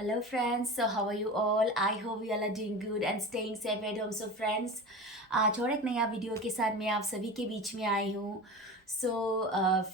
Hello friends, so how are you all? I hope you all are doing good and staying safe at home. So friends, आज और एक नया video के साथ मैं आप सभी के बीच में आई हूँ। सो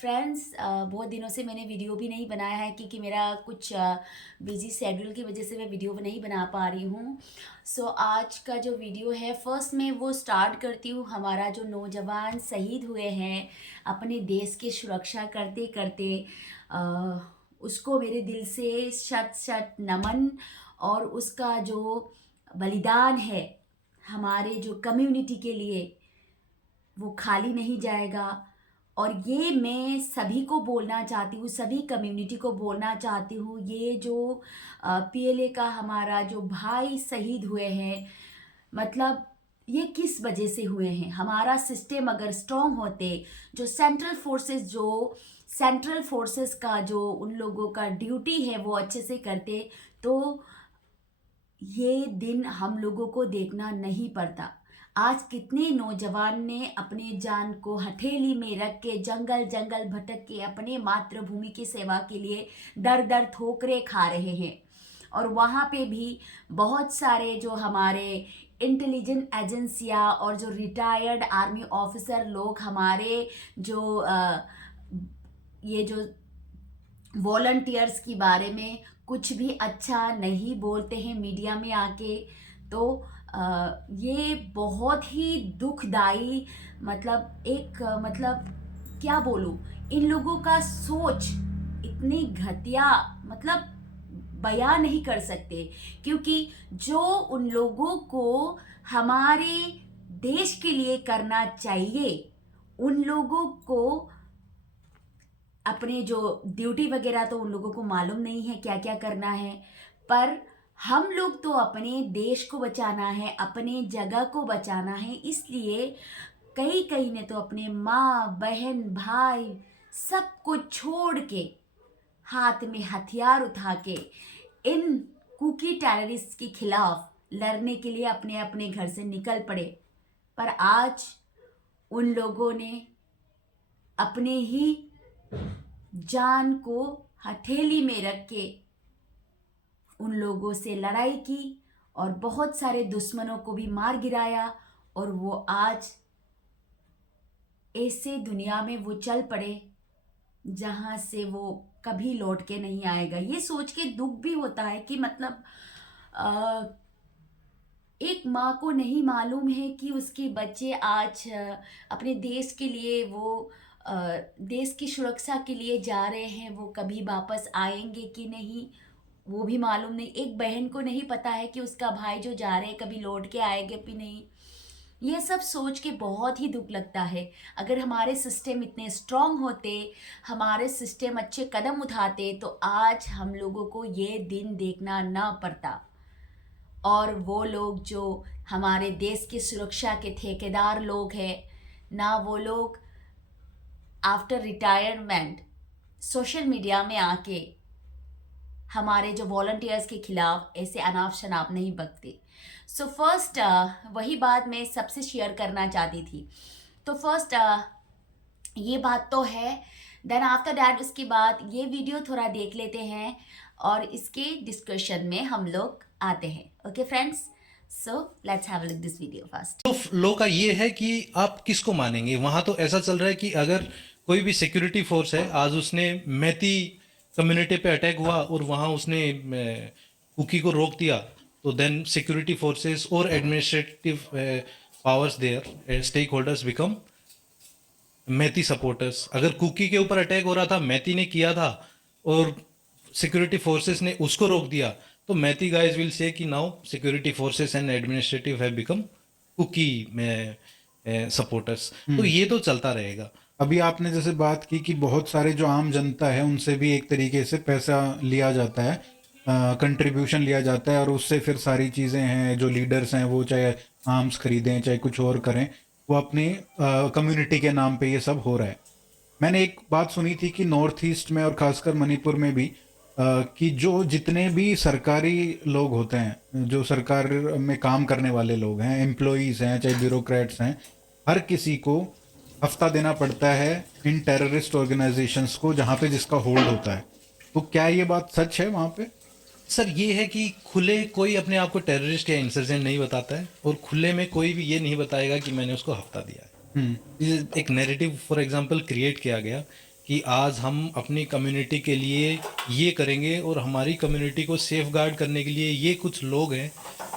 फ्रेंड्स, बहुत दिनों से मैंने वीडियो भी नहीं बनाया है क्योंकि मेरा कुछ बिजी शेड्यूल की वजह से मैं वीडियो नहीं बना पा रही हूँ। सो आज का जो वीडियो है फर्स्ट मैं वो स्टार्ट करती हूँ। हमारा जो नौजवान शहीद हुए हैं अपने देश की सुरक्षा करते करते, उसको मेरे दिल से शत शत नमन। और उसका जो बलिदान है हमारे जो कम्युनिटी के लिए वो खाली नहीं जाएगा। और ये मैं सभी को बोलना चाहती हूँ, सभी कम्युनिटी को बोलना चाहती हूँ, ये जो पीएलए का हमारा जो भाई शहीद हुए हैं, मतलब ये किस वजह से हुए हैं। हमारा सिस्टम अगर स्ट्रॉन्ग होते, जो सेंट्रल फोर्सेस का जो उन लोगों का ड्यूटी है वो अच्छे से करते, तो ये दिन हम लोगों को देखना नहीं पड़ता। आज कितने नौजवान ने अपने जान को हथेली में रख के जंगल जंगल भटक के अपने मातृभूमि की सेवा के लिए दर दर ठोकरें खा रहे हैं। और वहाँ पे भी बहुत सारे जो हमारे इंटेलिजेंट एजेंसियाँ और जो रिटायर्ड आर्मी ऑफिसर लोग हमारे जो ये जो वॉलंटियर्स के बारे में कुछ भी अच्छा नहीं बोलते हैं मीडिया में आके। तो ये बहुत ही दुखदाई, मतलब एक मतलब क्या बोलूँ, इन लोगों का सोच इतनी घटिया, मतलब बयां नहीं कर सकते। क्योंकि जो उन लोगों को हमारे देश के लिए करना चाहिए, उन लोगों को अपने जो ड्यूटी वगैरह तो उन लोगों को मालूम नहीं है क्या क्या करना है। पर हम लोग तो अपने देश को बचाना है, अपने जगह को बचाना है, इसलिए कई कई ने तो अपने माँ बहन भाई सब कुछ छोड़ के हाथ में हथियार उठा के इन कुकी टेररिस्ट के खिलाफ लड़ने के लिए अपने अपने घर से निकल पड़े। पर आज उन लोगों ने अपने ही जान को हथेली में रख के उन लोगों से लड़ाई की और बहुत सारे दुश्मनों को भी मार गिराया। और वो आज ऐसे दुनिया में वो चल पड़े जहाँ से वो कभी लौट के नहीं आएगा। ये सोच के दुख भी होता है कि मतलब एक माँ को नहीं मालूम है कि उसके बच्चे आज अपने देश के लिए वो देश की सुरक्षा के लिए जा रहे हैं, वो कभी वापस आएंगे कि नहीं वो भी मालूम नहीं। एक बहन को नहीं पता है कि उसका भाई जो जा रहे हैं कभी लौट के आएंगे भी नहीं। ये सब सोच के बहुत ही दुख लगता है। अगर हमारे सिस्टम इतने स्ट्रांग होते, हमारे सिस्टम अच्छे कदम उठाते, तो आज हम लोगों को ये दिन देखना ना पड़ता। और वो लोग जो हमारे देश की सुरक्षा के ठेकेदार लोग हैं ना, वो लोग आफ्टर रिटायरमेंट सोशल मीडिया में आके हमारे जो वॉलंटियर्स के खिलाफ ऐसे अनाप शनाप नहीं बकते। सो फर्स्ट वही बात मैं सबसे शेयर करना चाहती थी। तो फर्स्ट ये बात तो है, देन आफ्टर दैट उसके बाद ये वीडियो थोड़ा देख लेते हैं और इसके डिस्कशन में हम लोग आते हैं। Okay friends, so let's have a look this video first. तो लो का ये है कि आप किसको मानेंगे। वहां तो ऐसा चल रहा है कि अगर कोई भी सिक्योरिटी फोर्स है, आज उसने मैती कम्युनिटी पे अटैक हुआ और वहां उसने कुकी को रोक दिया, तो देन सिक्योरिटी फोर्सेस और administrative powers their stakeholders become Meitei supporters. अगर कुकी के ऊपर अटैक हो रहा था, मैती ने किया था और सिक्योरिटी फोर्सेस ने उसको रोक दिया, तो मैती गाइज विल से कि now security forces and administrative have become Kuki में सपोर्टर्स। तो ये तो चलता रहेगा। अभी आपने जैसे बात की कि बहुत सारे जो आम जनता है उनसे भी एक तरीके से पैसा लिया जाता है, कंट्रीब्यूशन लिया जाता है, और उससे फिर सारी चीज़ें हैं, जो लीडर्स हैं वो चाहे आर्म्स खरीदें चाहे कुछ और करें, वो अपनी कम्युनिटी के नाम पे ये सब हो रहा है। मैंने एक बात सुनी थी कि नॉर्थ ईस्ट में और खासकर मणिपुर में भी कि जो जितने भी सरकारी लोग होते हैं, जो सरकार में काम करने वाले लोग हैं, एम्प्लॉयज़ हैं चाहे ब्यूरोक्रेट्स हैं, हर किसी को हफ्ता देना पड़ता है इन टेररिस्ट ऑर्गेनाइजेशंस को जहाँ पे जिसका होल्ड होता है। तो क्या ये बात सच है वहाँ पे? सर ये है कि खुले कोई अपने आप को टेररिस्ट या इंसर्जेंट नहीं बताता है, और खुले में कोई भी ये नहीं बताएगा कि मैंने उसको हफ्ता दिया है। ये एक नैरेटिव फॉर एग्जांपल क्रिएट किया गया कि आज हम अपनी कम्युनिटी के लिए ये करेंगे, और हमारी कम्युनिटी को सेफ गार्ड करने के लिए ये कुछ लोग हैं,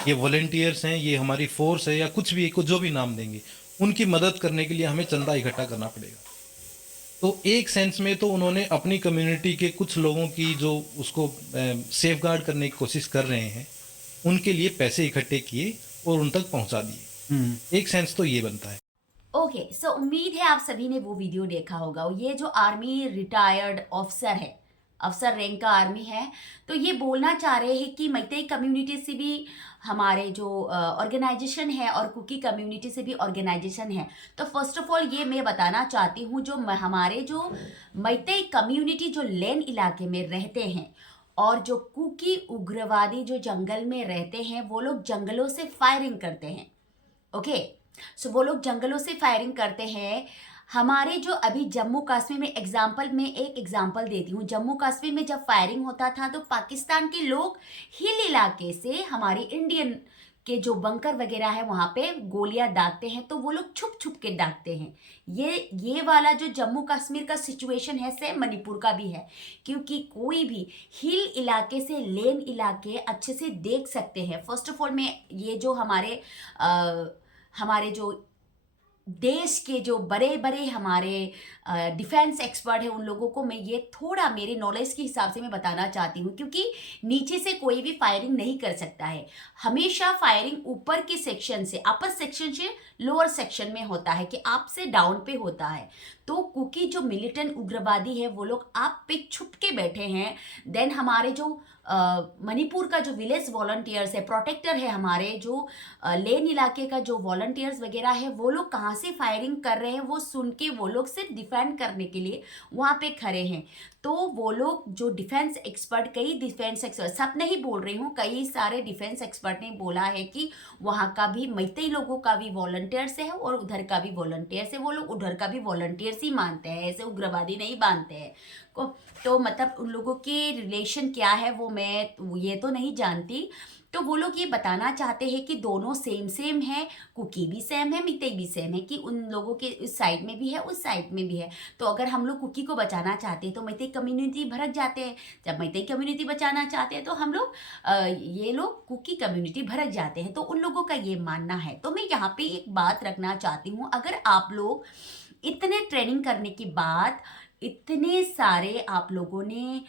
ये वॉलेंटियर्स हैं, ये हमारी फोर्स है, या कुछ भी, कुछ जो भी नाम देंगे, उनकी मदद करने के लिए हमें चंदा इकट्ठा करना पड़ेगा। तो एक सेंस में तो उन्होंने अपनी कम्युनिटी के कुछ लोगों की जो उसको सेफ गार्ड करने की कोशिश कर रहे हैं, उनके लिए पैसे इकट्ठे किए और उन तक पहुंचा दिए। एक सेंस तो ये बनता है। ओके, सो उम्मीद है आप सभी ने वो वीडियो देखा होगा। ये जो आर्मी रिटायर्ड ऑफिसर है, अफसर रैंक का आर्मी है, तो ये बोलना चाह रहे हैं कि मैतेई कम्युनिटी से भी हमारे जो ऑर्गेनाइजेशन है और कुकी कम्युनिटी से भी ऑर्गेनाइजेशन है। तो फर्स्ट ऑफ ऑल ये मैं बताना चाहती हूँ, जो हमारे जो मैतेई कम्युनिटी जो लेन इलाके में रहते हैं और जो कुकी उग्रवादी जो जंगल में रहते हैं, वो लोग जंगलों से फायरिंग करते हैं। ओके, सो वो लोग जंगलों से फायरिंग करते हैं। हमारे जो अभी जम्मू कश्मीर में एक एग्जांपल देती हूँ। जम्मू कश्मीर में जब फायरिंग होता था तो पाकिस्तान के लोग हिल इलाके से हमारे इंडियन के जो बंकर वगैरह है वहाँ पे गोलियां दागते हैं, तो वो लोग छुप छुप के दागते हैं। ये वाला जो जम्मू कश्मीर का सिचुएशन है सेम मणिपुर का भी है, क्योंकि कोई भी हिल इलाके से लेन इलाके अच्छे से देख सकते हैं। फर्स्ट ऑफ ऑल मैं ये जो हमारे जो देश के जो बड़े बड़े हमारे डिफेंस एक्सपर्ट हैं, उन लोगों को मैं ये थोड़ा मेरे नॉलेज के हिसाब से मैं बताना चाहती हूँ, क्योंकि नीचे से कोई भी फायरिंग नहीं कर सकता है। हमेशा फायरिंग ऊपर के सेक्शन से, अपर सेक्शन से लोअर सेक्शन में होता है, कि आप से डाउन पे होता है। तो कुकी जो मिलिटेंट उग्रवादी है वो लोग आप पे छुप के बैठे हैं। देन हमारे जो मणिपुर का जो विलेज वॉलंटियर्स है, प्रोटेक्टर है, हमारे जो लेन इलाके का जो वॉलंटियर्स वगैरह है, वो लोग कहाँ से फायरिंग कर रहे हैं वो सुन के वो लोग सिर्फ डिफेंड करने के लिए वहाँ पे खड़े हैं। तो वो लोग जो डिफेंस एक्सपर्ट, कई डिफेंस एक्सपर्ट, सब नहीं बोल रही हूँ, कई सारे डिफेंस एक्सपर्ट ने बोला है कि वहाँ का भी मैतेई लोगों का भी वॉलंटियर्स है और उधर का भी वॉलंटियर्स है। वो लोग उधर का भी वॉलंटियर्स ही मानते हैं, ऐसे उग्रवादी नहीं मानते हैं को। तो मतलब उन लोगों के रिलेशन क्या है वो मैं ये तो नहीं जानती। तो वो लोग ये बताना चाहते हैं कि दोनों सेम है, कुकी भी सेम है, मैतेई भी सेम है, कि उन लोगों के इस साइड में भी है, उस साइड में भी है। तो अगर हम लोग कुकी को बचाना चाहते हैं तो मैतेई कम्युनिटी भड़क जाते हैं, जब मैतेई कम्युनिटी बचाना चाहते हैं तो हम लोग ये लोग कुकी कम्युनिटी भड़क जाते हैं। तो उन लोगों का ये मानना है। तो मैं यहाँ पे एक बात रखना चाहती हूँ, अगर आप लोग इतने ट्रेनिंग करने के बाद, इतने सारे आप लोगों ने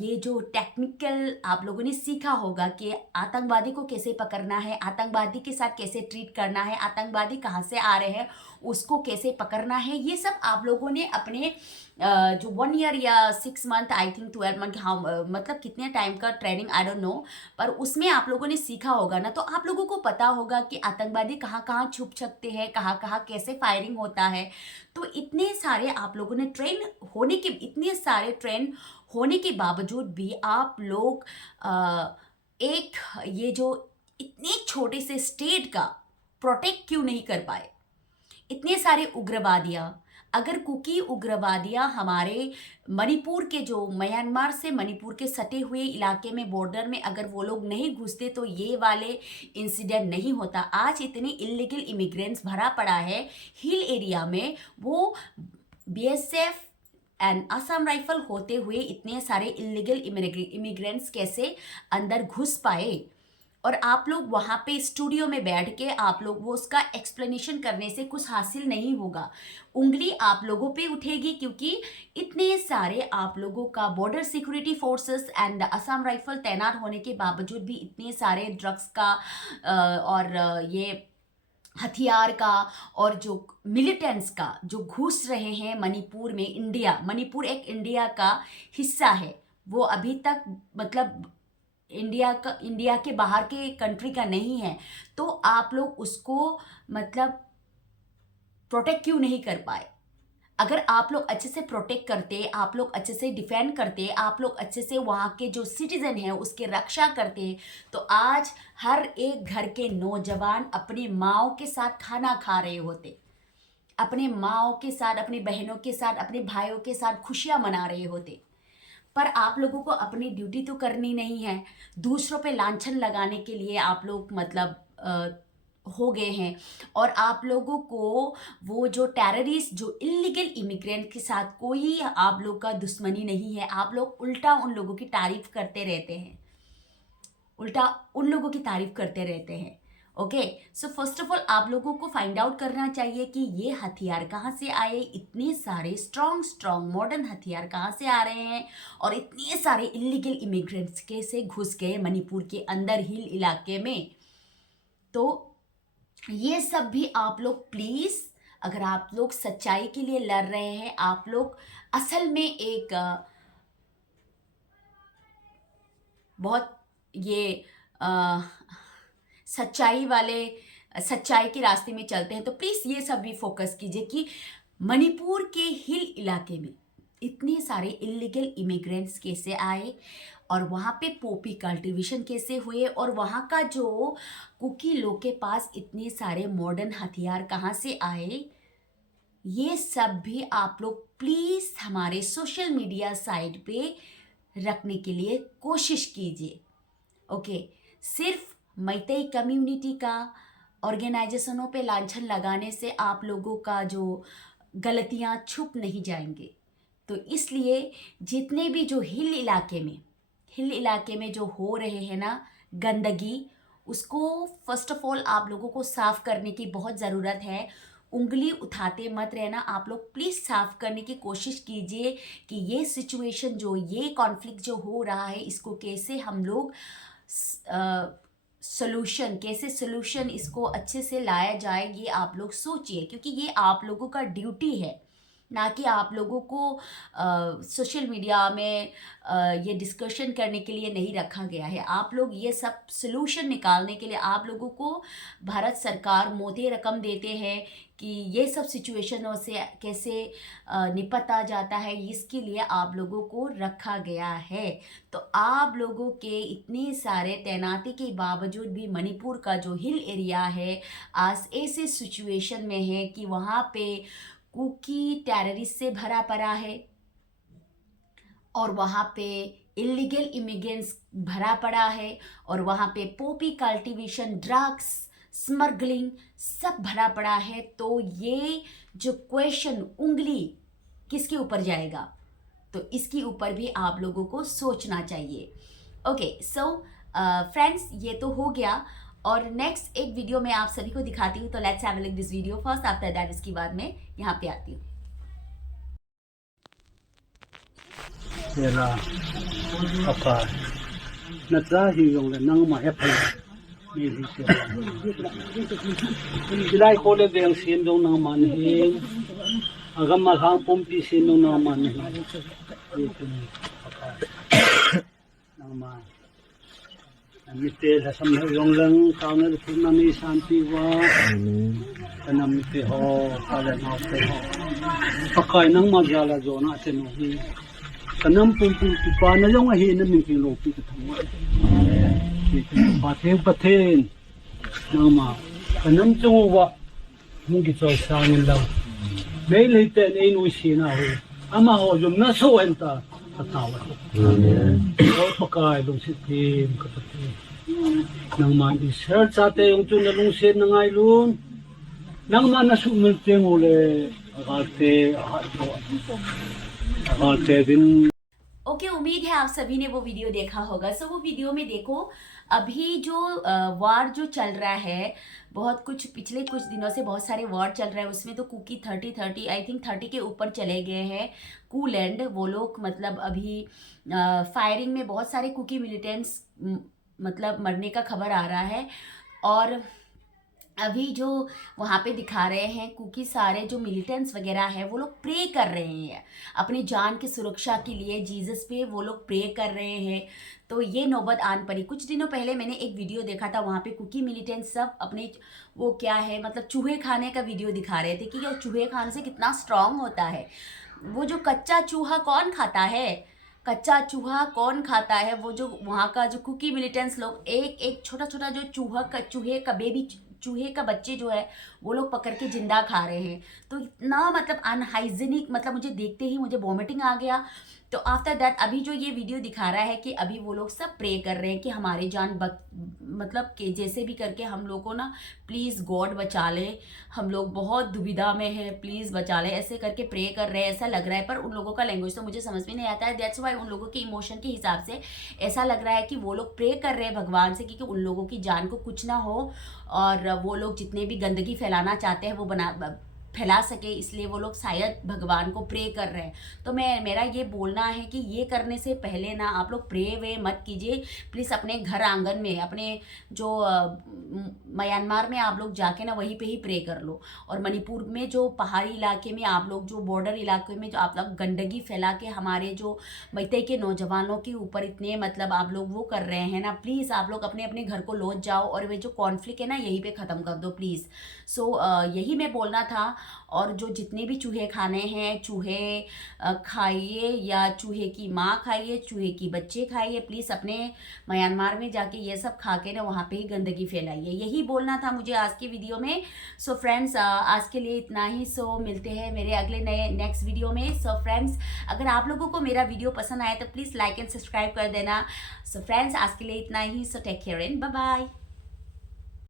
ये जो टेक्निकल आप लोगों ने सीखा होगा कि आतंकवादी को कैसे पकड़ना है, आतंकवादी के साथ कैसे ट्रीट करना है, आतंकवादी कहाँ से आ रहे हैं उसको कैसे पकड़ना है, ये सब आप लोगों ने अपने जो 1 ईयर या 6 मंथ, आई थिंक 12 मंथ, हाँ मतलब कितने टाइम का ट्रेनिंग आई डोंट नो, पर उसमें आप लोगों ने सीखा होगा ना। तो आप लोगों को पता होगा कि आतंकवादी कहाँ कहाँ छुप सकते हैं, कहाँ कहाँ कैसे फायरिंग होता है। तो इतने सारे आप लोगों ने इतने सारे ट्रेन होने के बावजूद भी आप लोग एक ये जो इतने छोटे से स्टेट का प्रोटेक्ट क्यों नहीं कर पाए? इतने सारे उग्रवादियाँ, अगर कुकी उग्रवादियाँ हमारे मणिपुर के जो म्यांमार से मणिपुर के सटे हुए इलाके में, बॉर्डर में अगर वो लोग नहीं घुसते तो ये वाले इंसिडेंट नहीं होता। आज इतने इलीगल इमिग्रेंट्स भरा पड़ा है हिल एरिया में, वो बीएसएफ एंड असम राइफल होते हुए इतने सारे इलीगल इमिग्रेंट्स कैसे अंदर घुस पाए? और आप लोग वहाँ पे स्टूडियो में बैठ के आप लोग वो उसका एक्सप्लेनेशन करने से कुछ हासिल नहीं होगा। उंगली आप लोगों पे उठेगी, क्योंकि इतने सारे आप लोगों का border security forces and Assam rifle तैनात होने के बावजूद भी इतने सारे ड्रग्स का और ये हथियार का और जो मिलिटेंट्स का जो घुस रहे हैं मणिपुर में। मणिपुर एक इंडिया का हिस्सा है, वो अभी तक मतलब इंडिया के बाहर के कंट्री का नहीं है। तो आप लोग उसको मतलब प्रोटेक्ट क्यों नहीं कर पाए? अगर आप लोग अच्छे से प्रोटेक्ट करते, आप लोग अच्छे से डिफेंड करते, आप लोग अच्छे से वहाँ के जो सिटीजन हैं उसके रक्षा करते, तो आज हर एक घर के नौजवान अपनी माँओं के साथ खाना खा रहे होते, अपने माँओं के साथ, अपनी बहनों के साथ, अपने भाइयों के साथ खुशियाँ मना रहे होते। पर आप लोगों को अपनी ड्यूटी तो करनी नहीं है, दूसरों पे लांछन लगाने के लिए आप लोग मतलब हो गए हैं। और आप लोगों को वो जो टेररिस्ट जो इलीगल इमिग्रेंट के साथ कोई आप लोग का दुश्मनी नहीं है, आप लोग उल्टा उन लोगों की तारीफ करते रहते हैं, उल्टा उन लोगों की तारीफ करते रहते हैं। Okay, so first of all आप लोगों को फाइंड आउट करना चाहिए कि ये हथियार कहाँ से आए, इतने सारे स्ट्रॉन्ग मॉडर्न हथियार कहाँ से आ रहे हैं, और इतने सारे इलीगल इमिग्रेंट्स कैसे घुस गए मणिपुर के अंदर हिल इलाके में। तो ये सब भी आप लोग प्लीज़, अगर आप लोग सच्चाई के लिए लड़ रहे हैं, आप लोग असल में एक बहुत ये सच्चाई के रास्ते में चलते हैं, तो प्लीज़ ये सब भी फोकस कीजिए कि मणिपुर के हिल इलाके में इतने सारे इलीगल इमिग्रेंट्स कैसे आए, और वहाँ पे पॉपी कल्टीवेशन कैसे हुए, और वहाँ का जो कुकी लोग के पास इतने सारे मॉडर्न हथियार कहाँ से आए, ये सब भी आप लोग प्लीज़ हमारे सोशल मीडिया साइट पे रखने के लिए कोशिश कीजिए। ओके, सिर्फ मैतई कम्युनिटी का ऑर्गेनाइजेशनों पे लांछन लगाने से आप लोगों का जो गलतियां छुप नहीं जाएंगे। तो इसलिए जितने भी जो हिल इलाके में जो हो रहे हैं ना गंदगी, उसको फर्स्ट ऑफ ऑल आप लोगों को साफ करने की बहुत ज़रूरत है। उंगली उठाते मत रहना, आप लोग प्लीज़ साफ करने की कोशिश कीजिए कि ये सिचुएशन जो ये कॉन्फ्लिक्ट जो हो रहा है, इसको कैसे हम लोग सोल्यूशन इसको अच्छे से लाया जाए, ये आप लोग सोचिए, क्योंकि ये आप लोगों का ड्यूटी है, ना कि आप लोगों को सोशल मीडिया में ये डिस्कशन करने के लिए नहीं रखा गया है। आप लोग ये सब सोल्यूशन निकालने के लिए आप लोगों को भारत सरकार मोटे रकम देते हैं कि ये सब सिचुएशनों से कैसे निपटा जाता है, इसके लिए आप लोगों को रखा गया है। तो आप लोगों के इतने सारे तैनाती के बावजूद भी मणिपुर का जो हिल एरिया है आज ऐसे सिचुएशन में है कि वहाँ पे कुकी टेररिस्ट से भरा पड़ा है, और वहाँ पे इलीगल इमिग्रेंट्स भरा पड़ा है, और वहाँ पे पॉपी कल्टीवेशन, ड्रग्स, स्मगलिंग सब भरा पड़ा है। तो ये जो क्वेश्चन उंगली किसके ऊपर जाएगा, तो इसके ऊपर भी आप लोगों को सोचना चाहिए। ओके, सो फ्रेंड्स, ये तो हो गया, और नेक्स्ट एक वीडियो में आप सभी को दिखाती हूँ। तो let's have a look this video first, after that इसके बाद में यहाँ पे आती हूँ। Era apa na tsahi yong le nang ma epai ni hi se dai ko le deng sin dong nang man hi agam ma khang pom pi sin dong nang man hi nang ma mi te la sam yong lang ka na lu na ni santi wa kanam te ho ka le na te ho pakai nang ma ja la zo na te no hi kanam pum pa na long a hi na min king lo pi ka thang pathen na ma kanam chu wa mung gi choi sang in lo me le te nei nu si na ho ama ho yum na so en ta ta wa ho pakai lo si tim ka pathen nang ma di search sa te yung chu na lung sen na ngai lun nang ma na su mil te ngo le agate din। Okay, उम्मीद है आप सभी ने वो video देखा होगा। सो वो video में देखो, अभी जो वार जो चल रहा है, बहुत कुछ पिछले कुछ दिनों से बहुत सारे वार चल रहा है, उसमें तो कुकी 30 आई थिंक 30 के ऊपर चले गए हैं कूलैंड वो लोग। मतलब अभी फायरिंग में बहुत सारे कुकी मिलिटेंट्स मतलब मरने का खबर आ रहा है, और अभी जो वहाँ पे दिखा रहे हैं कुकी सारे जो मिलिटेंट्स वगैरह हैं वो लोग प्रे कर रहे हैं अपनी जान की सुरक्षा के लिए, जीसस पे वो लोग प्रे कर रहे हैं। तो ये नौबत आन पड़ी। कुछ दिनों पहले मैंने एक वीडियो देखा था, वहाँ पे कुकी मिलिटेंट्स सब अपने वो क्या है मतलब चूहे खाने का वीडियो दिखा रहे थे कि वो चूहे खाने से कितना स्ट्रांग होता है। वो जो कच्चा चूहा कौन खाता है, कच्चा चूहा कौन खाता है? वो जो वहाँ का जो कुकी मिलिटेंट्स लोग एक एक छोटा छोटा जो चूहे का बेबी चूहे का बच्चे जो है वो लोग पकड़ के जिंदा खा रहे हैं। तो इतना मतलब अनहाइजीनिक, मतलब मुझे देखते ही मुझे वॉमिटिंग आ गया। तो आफ्टर दैट अभी जो ये वीडियो दिखा रहा है कि अभी वो लोग सब प्रे कर रहे हैं कि हमारी जान मतलब कि जैसे भी करके हम लोग को ना प्लीज़ गॉड बचा ले, हम लोग बहुत दुविधा में हैं, प्लीज़ बचा ले, ऐसे करके प्रे कर रहे हैं ऐसा लग रहा है। पर उन लोगों का लैंग्वेज तो मुझे समझ में नहीं आता है, दैट्स वाई उन लोगों के इमोशन के हिसाब से ऐसा लग रहा है कि वो लोग प्रे कर रहे हैं भगवान से कि उन लोगों की जान को कुछ ना हो और वो लोग जितने भी गंदगी फैलाना चाहते हैं वो फैला सके, इसलिए वो लोग शायद भगवान को प्रे कर रहे हैं। तो मेरा ये बोलना है कि ये करने से पहले ना आप लोग प्रे वे मत कीजिए प्लीज़। अपने घर आंगन में, अपने जो म्यांमार में आप लोग जाके ना वहीं पे ही प्रे कर लो। और मणिपुर में जो पहाड़ी इलाके में आप लोग, जो बॉर्डर इलाके में जो आप लोग गंदगी फैला के हमारे जो मैते के नौजवानों के ऊपर इतने मतलब आप लोग वो कर रहे हैं ना, प्लीज़ आप लोग अपने अपने घर को लौट जाओ और वे जो कॉन्फ्लिक्ट है ना यहीं पे ख़त्म कर दो प्लीज़। सो यही मैं बोलना था। और जो जितने भी चूहे खाने हैं, चूहे खाइए या चूहे की माँ खाइए, चूहे की बच्चे खाइए, प्लीज़ अपने म्यांमार में जाके ये सब खा के ना वहाँ पे ही गंदगी फैलाइए। यही बोलना था मुझे आज की वीडियो में। सो फ्रेंड्स आज के लिए इतना ही। सो मिलते हैं मेरे अगले नेक्स्ट वीडियो में। सो फ्रेंड्स अगर आप लोगों को मेरा वीडियो पसंद आया तो प्लीज़ लाइक एंड सब्सक्राइब कर देना। सो फ्रेंड्स आज के लिए इतना ही। So take care and bye bye.